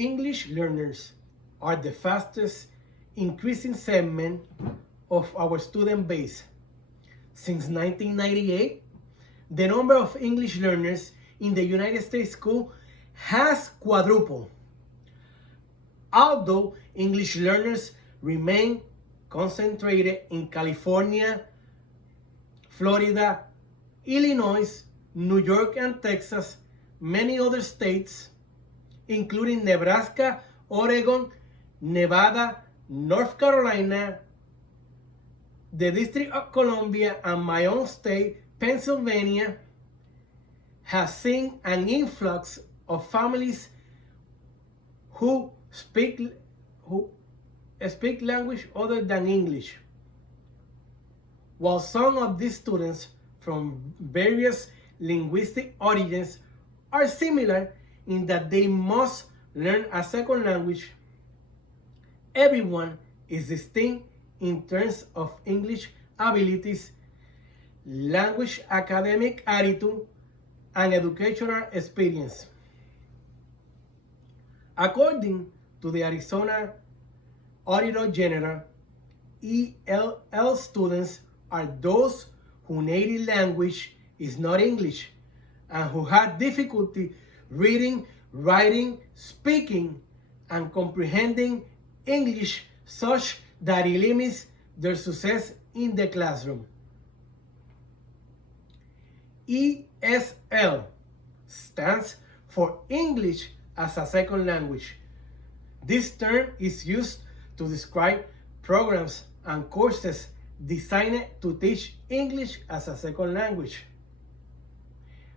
English learners are the fastest increasing segment of our student base. Since 1998, the number of English learners in the United States school has quadrupled. Although English learners remain concentrated in California, Florida, Illinois, New York, and Texas, many other states, including Nebraska, Oregon, Nevada, North Carolina, the District of Columbia, and my own state, Pennsylvania, has seen an influx of families who speak language other than English. While some of these students from various linguistic origins are similar in that they must learn a second language, everyone is distinct in terms of English abilities, language academic attitude, and educational experience. According to the Arizona Auditor General, ELL students are those whose native language is not English and who have difficulty reading, writing, speaking, and comprehending English such that it limits their success in the classroom. ESL stands for English as a Second Language. This term is used to describe programs and courses designed to teach English as a second language.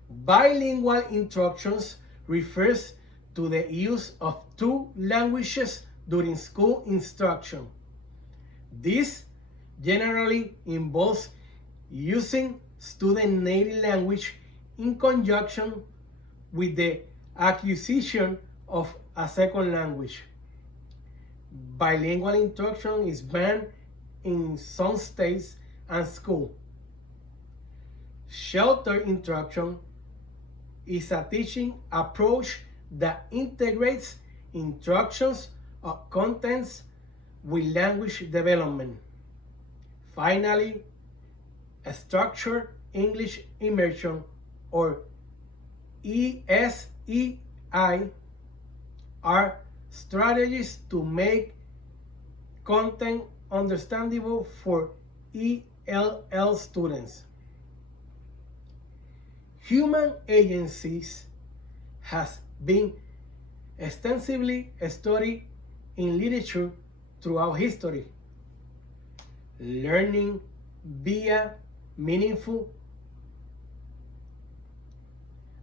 Bilingual instructions refers to the use of two languages during school instruction. This generally involves using student native language in conjunction with the acquisition of a second language. Bilingual instruction is banned in some states and schools. Sheltered instruction is a teaching approach that integrates instructions of contents with language development. Finally, a structured English immersion, or ESEI, are strategies to make content understandable for ELL students. Human agencies has been extensively studied in literature throughout history. Learning via meaningful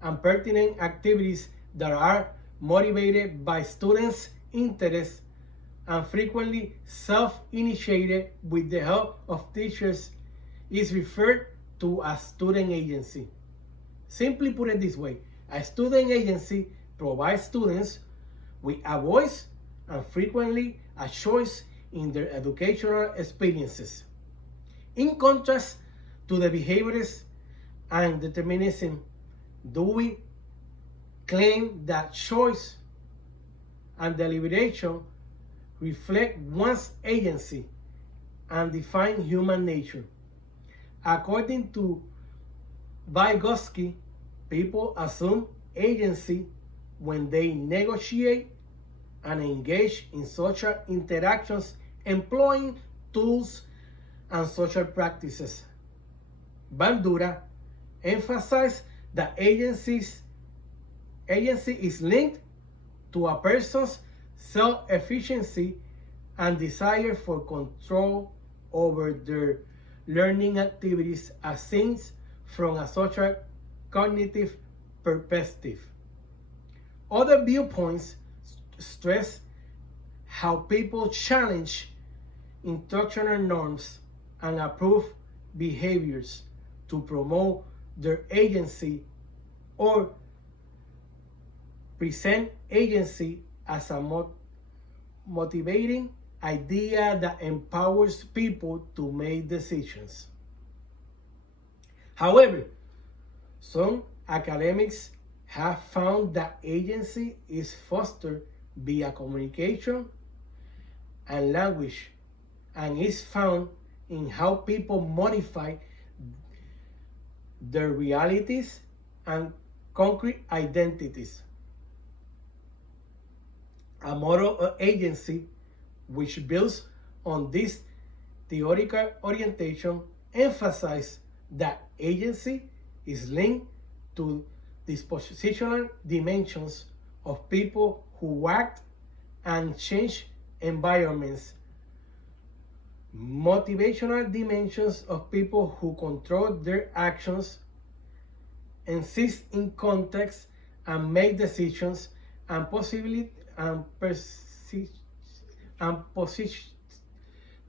and pertinent activities that are motivated by students' interests and frequently self-initiated with the help of teachers is referred to as student agency. Simply put it this way, a student agency provides students with a voice and frequently a choice in their educational experiences. In contrast to the behaviorists and determinism, Dewey claimed that choice and deliberation reflect one's agency and define human nature. According to Vygotsky, people assume agency when they negotiate and engage in social interactions, employing tools and social practices. Bandura emphasized that agency is linked to a person's self-efficiency and desire for control over their learning activities as seen from a social cognitive perspective. Other viewpoints stress how people challenge instructional norms and approve behaviors to promote their agency or present agency as a motivating idea that empowers people to make decisions. However, some academics have found that agency is fostered via communication and language, and is found in how people modify their realities and concrete identities. A model of agency which builds on this theoretical orientation emphasizes that agency is linked to dispositional dimensions of people who act and change environments, motivational dimensions of people who control their actions, exist in context and make decisions, and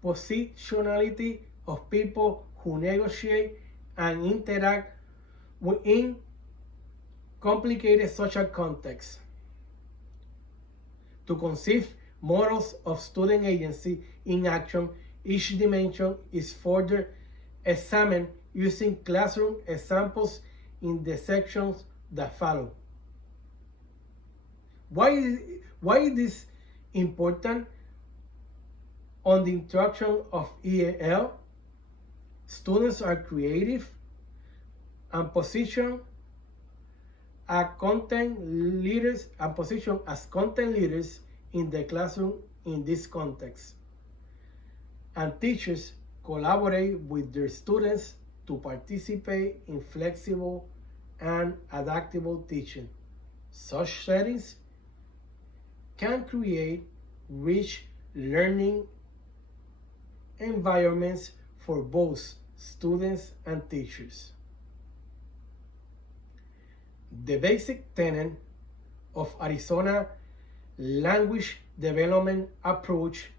positionality of people who negotiate and interact within complicated social contexts. To conceive models of student agency in action, each dimension is further examined using classroom examples in the sections that follow. Why is this important? On the introduction of EL, students are creative and positioned as content leaders in the classroom in this context. And teachers collaborate with their students to participate in flexible and adaptable teaching. Such settings can create rich learning environments for both students and teachers. The basic tenet of Arizona language development approach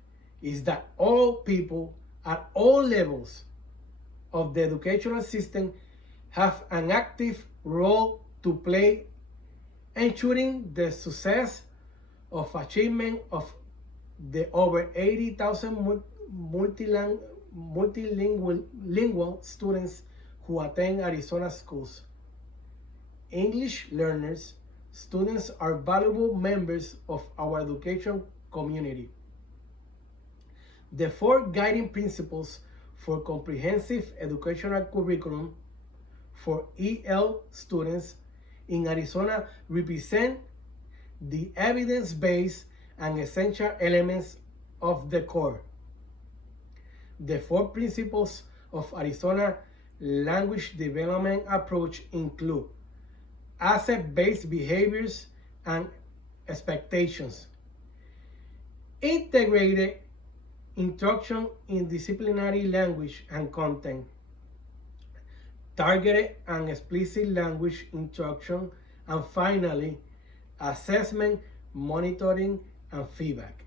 is that all people at all levels of the educational system have an active role to play, ensuring the success of achievement of the over 80,000 multilingual students who attend Arizona schools. English learners, students are valuable members of our education community. The four guiding principles for comprehensive educational curriculum for EL students in Arizona represent the evidence-based and essential elements of the core. The four principles of Arizona language development approach include asset-based behaviors and expectations, integrated instruction in disciplinary language and content, targeted and explicit language instruction, and finally, assessment, monitoring, and feedback.